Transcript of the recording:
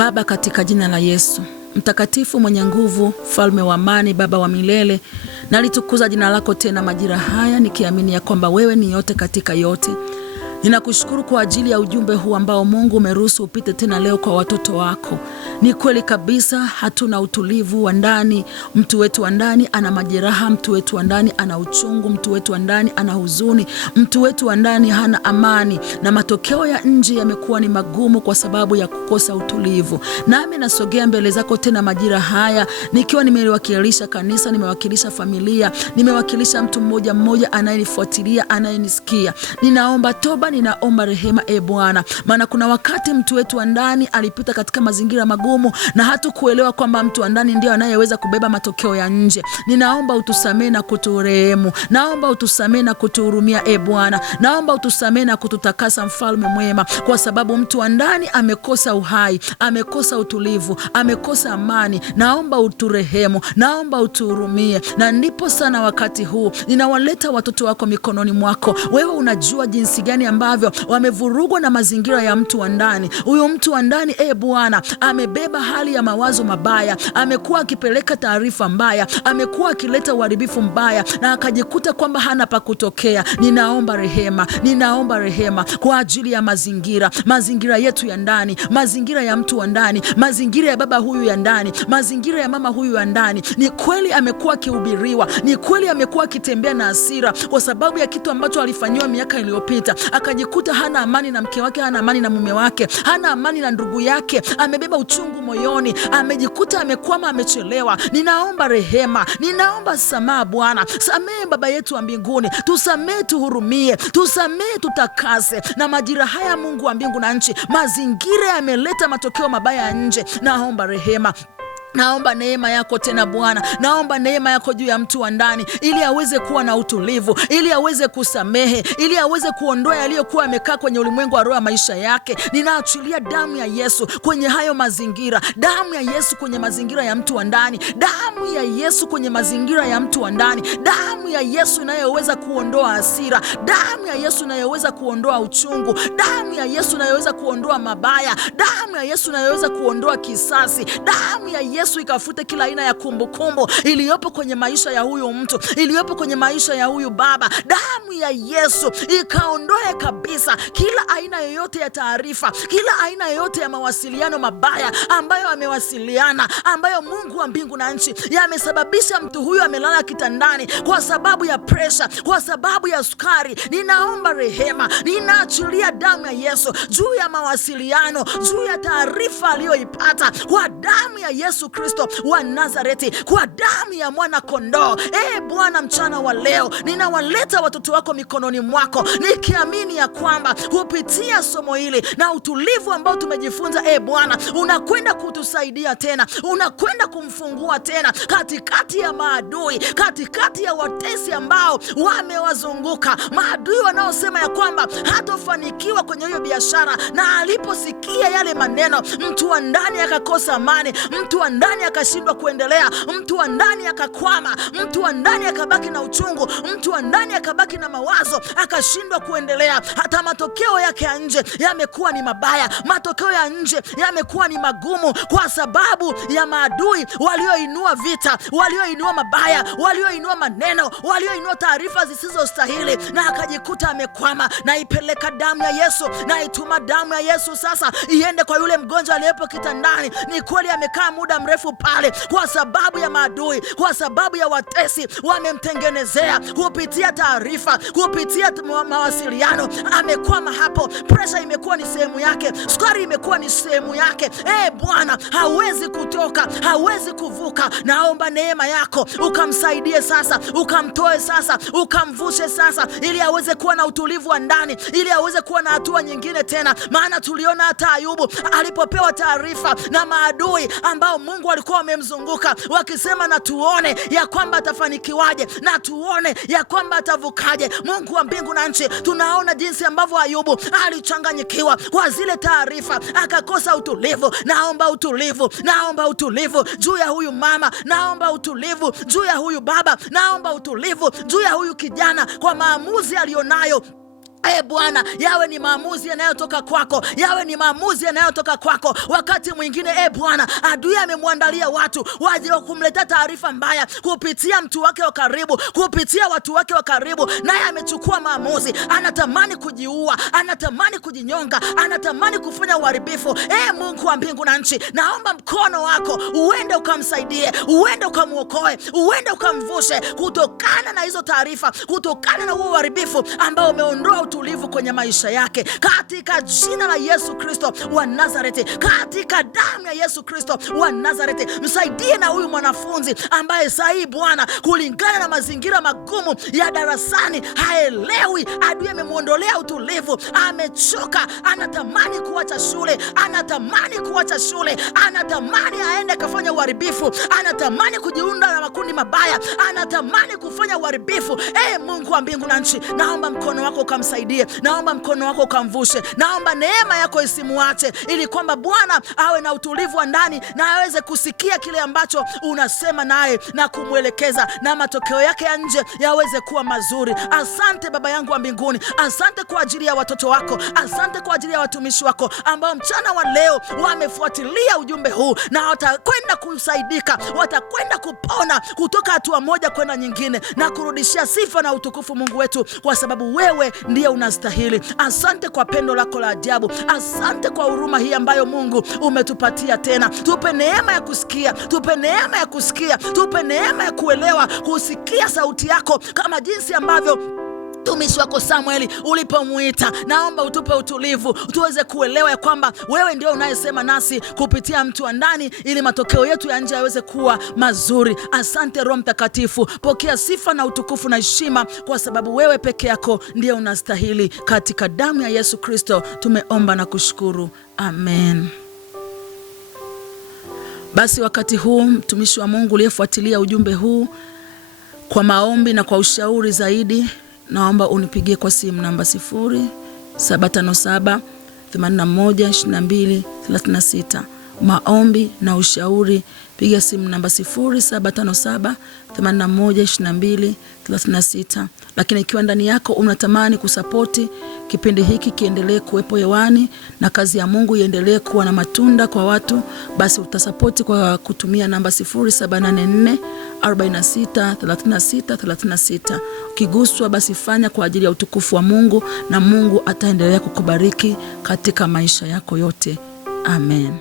Baba, katika jina la Yesu, mtakatifu mwenye nguvu, mfalme wa amani, Baba wa milele, nalitukuza jina lako tena majira haya, nikiamini ya kwamba wewe ni yote katika yote. Ninakushukuru kwa ajili ya ujumbe huu ambao Mungu umeruhusu upite tena leo kwa watoto wako. Ni kweli kabisa, hatuna utulivu wa ndani. Mtu wetu wa ndani ana majeraha, mtu wetu wa ndani ana uchungu, mtu wetu wa ndani ana huzuni, mtu wetu wa ndani hana amani, na matokeo ya nje yamekuwa ni magumu kwa sababu ya kukosa utulivu. Nami nasogea mbele zako tena majira haya nikiwa nimewakilisha kanisa, nimewakilisha familia, nimewakilisha mtu mmoja mmoja anayenifuatilia, anayenisikia. Ninaomba toba, ninaomba rehema, Bwana, maana kuna wakati mtu wetu wa ndani alipita katika mazingira magumu na hatukuelewa kwamba mtu wa ndani ndio anayeweza kubeba matokeo ya nje. Ninaomba utusamee na kuturehemu, naomba utusamee na kutuhurumia, Bwana, naomba utusamee na kututakasa, mfalme mwema, kwa sababu mtu wa ndani amekosa uhai, amekosa utulivu, amekosa amani. Naomba uturehemu, naomba utuhurumie. Na ndipo sana wakati huu ninawaleta watoto wako mikononi mwako. Wewe unajua jinsi gani ambavyo wamevurugwa na mazingira ya mtu wa ndani. Huyo mtu wa ndani, Bwana, amebeba hali ya mawazo mabaya, amekuwa akipeleka taarifa mbaya, amekuwa akileta uharibifu mbaya, na akajikuta kwamba hana pa kutokea. Ninaomba rehema, ninaomba rehema kwa ajili ya mazingira yetu ya ndani, mazingira ya mtu wa ndani, mazingira ya baba huyu ya ndani, mazingira ya mama huyu ya ndani. Ni kweli amekuwa akihubiriwa, ni kweli amekuwa akitembea na hasira kwa sababu ya kitu ambacho alifanyiwa miaka iliyopita. Akajikuta hana amani na mke wake, hana amani na mume wake, hana amani na ndugu yake, amebeba uchungu moyoni, amejikuta amekwama, amechelewa. Ninaomba rehema, ninaomba samaha, Bwana. Samehe Baba yetu wa mbinguni, tusamehe, tuhurumie, tusamehe, tutakase. Na majira haya, Mungu wa mbingu na nchi, mazingira yameleta matokeo mabaya ya nje. Naomba rehema, naomba neema yako tena Bwana, naomba neema yako juu ya mtu wa ndani, ili aweze kuwa na utulivu, ili aweze kusamehe, ili aweze kuondoa yaliyokuwa yamekaa kwenye ulimwengu wa roho ya maisha yake. Ninaachilia damu ya Yesu kwenye hayo mazingira, damu ya Yesu kwenye mazingira ya mtu wa ndani, damu ya Yesu kwenye mazingira ya mtu wa ndani, damu ya Yesu inayoweza kuondoa hasira, damu ya Yesu inayoweza kuondoa uchungu, damu ya Yesu inayoweza kuondoa mabaya, damu ya Yesu inayoweza kuondoa kisasi, damu ya Yesu ikafute kila aina ya kumbukumbu iliyopo kwenye maisha ya huyu mtu, iliyopo kwenye maisha ya huyu baba. Damu ya Yesu ikaondoe kabisa kila aina yoyote ya taarifa, kila aina yoyote ya mawasiliano mabaya ambayo amewasiliana, ambayo Mungu wa mbingu na nchi yamesababisha mtu huyu amelala kitandani kwa sababu ya presha, kwa sababu ya sukari. Ninaomba rehema, ninaachilia damu ya Yesu juu ya mawasiliano, juu ya taarifa aliyoipata, kwa damu ya Yesu Kristo wa Nazareti, kwa damu ya mwana kondoo. Bwana, mchana wa leo ninawaleta watoto wako mikononi mwako, nikiamini ya kwamba kupitia somo hili na utulivu ambao tumejifunza, Bwana, unakwenda kutusaidia tena, unakwenda kumfungua tena katikati ya maadui, katikati ya watesi ambao wamewazunguka, maadui wanaosema ya kwamba hatofanikiwa kwenye hiyo biashara. Na aliposikia yale maneno, mtu wa ndani akakosa amani, mtu wa ndani akashindwa kuendelea, mtu wa ndani akakwama, mtu wa ndani akabaki na uchungu, mtu wa ndani akabaki na mawazo, akashindwa kuendelea. Hata matokeo yake ya nje yamekuwa ni mabaya, matokeo ya nje yamekuwa ni magumu, kwa sababu ya maadui walioinua vita, walioinua mabaya, walioinua maneno, walioinua taarifa zisizostahili, na akajikuta amekwama. Naipeleka damu ya Yesu, naituma damu ya Yesu sasa iende kwa yule mgonjwa aliyepo kitandani. Ni kweli amekaa muda mrefu pale kwa sababu ya maadui, kwa sababu ya watesi wamemtengenezea kupitia taarifa, kupitia mawasiliano. Amekwama hapo, presha imekuwa ni sehemu yake, sukari imekuwa ni sehemu yake. Bwana, hawezi kutoka, hawezi kuvuka. Naomba neema yako ukamsaidie sasa, ukamtoe sasa, ukamvushe sasa, ili aweze kuwa na utulivu wa ndani, ili aweze kuwa na hatua nyingine tena. Maana tuliona hata Ayubu alipopewa taarifa na maadui ambao Mungu alikuwa wamemzunguka, wakisema na tuone ya kwamba atafanikiwaje, na tuone ya kwamba atavukaje. Mungu wa mbingu na nchi, tunaona jinsi ambavyo Ayubu alichanganyikiwa kwa zile taarifa, akakosa utulivu. Naomba utulivu, naomba utulivu juu ya huyu mama, naomba utulivu juu ya huyu baba, naomba utulivu juu ya huyu kijana kwa maamuzi alionayo Bwana, yawe ni maamuzi yanayotoka kwako, yawe ni maamuzi yanayotoka kwako. Wakati mwingine Bwana, adui amemwandalia watu waje kumletea taarifa mbaya kupitia mtu wake wa karibu, kupitia watu wake wa karibu, naye amechukua maamuzi. Anatamani kujiua, anatamani kujinyonga, anatamani kufanya uharibifu. Mungu wa mbingu na nchi, naomba mkono wako uende ukamsaidie, uende ukamuokoe, uende ukamvushe kutokana na hizo taarifa, kutokana na huo uharibifu ambao umeondoa utulivu kwenye maisha yake, katika jina la Yesu Kristo wa Nazareti, katika damu ya Yesu Kristo wa Nazareti. Msaidie na huyu mwanafunzi ambaye sahi Bwana, kulingana na mazingira magumu ya darasani, haelewi, adui amemwondolea utulivu, amechoka, anatamani kuacha shule, anatamani kuacha shule, anatamani aende kafanya uharibifu, anatamani kujiunda na makundi mabaya, anatamani kufanya uharibifu. Mungu wa mbingu na nchi, naomba mkono wako ukamsaidie, naomba mkono wako ukamvushe, naomba neema yako isimuache, ili kwamba Bwana awe na utulivu wa ndani na aweze kusikia kile ambacho unasema naye na kumwelekeza, na matokeo yake ya nje yaweze kuwa mazuri. Asante Baba yangu wa mbinguni, asante kwa ajili ya watoto wako, asante kwa ajili ya watumishi wako ambao mchana wa leo wamefuatilia ujumbe huu na watakwenda kusaidika, watakwenda kupona kutoka hatua moja kwenda nyingine, na kurudishia sifa na utukufu Mungu wetu, kwa sababu wewe ndiye unastahili. Asante kwa pendo lako la ajabu, asante kwa huruma hii ambayo Mungu umetupatia tena. Tupe neema ya kusikia, tupe neema ya kusikia, tupe neema ya kuelewa, kusikia sauti yako kama jinsi ambavyo mtumishi wako Samueli ulipomuita. Naomba utupe utulivu, tuweze kuelewa ya kwamba wewe ndio unayesema nasi kupitia mtu wa ndani, ili matokeo yetu ya nje yaweze kuwa mazuri. Asante Roho Mtakatifu, pokea sifa na utukufu na heshima, kwa sababu wewe peke yako ndiye unastahili. Katika damu ya Yesu Kristo tumeomba na kushukuru, amen. Basi wakati huu, mtumishi wa Mungu uliyefuatilia ujumbe huu, kwa maombi na kwa ushauri zaidi, naomba unipigie kwa simu namba 0757 81 22 36. Maombi na ushauri, piga simu namba 0757 81 22 36. Lakini ikiwa ndani yako unatamani kusapoti kipindi hiki kiendelee kuwepo hewani na kazi ya Mungu iendelee kuwa na matunda kwa watu, basi utasapoti kwa kutumia namba 0784 46 36 36. Ukiguswa basi fanya kwa ajili ya utukufu wa Mungu, na Mungu ataendelea kukubariki katika maisha yako yote. Amen.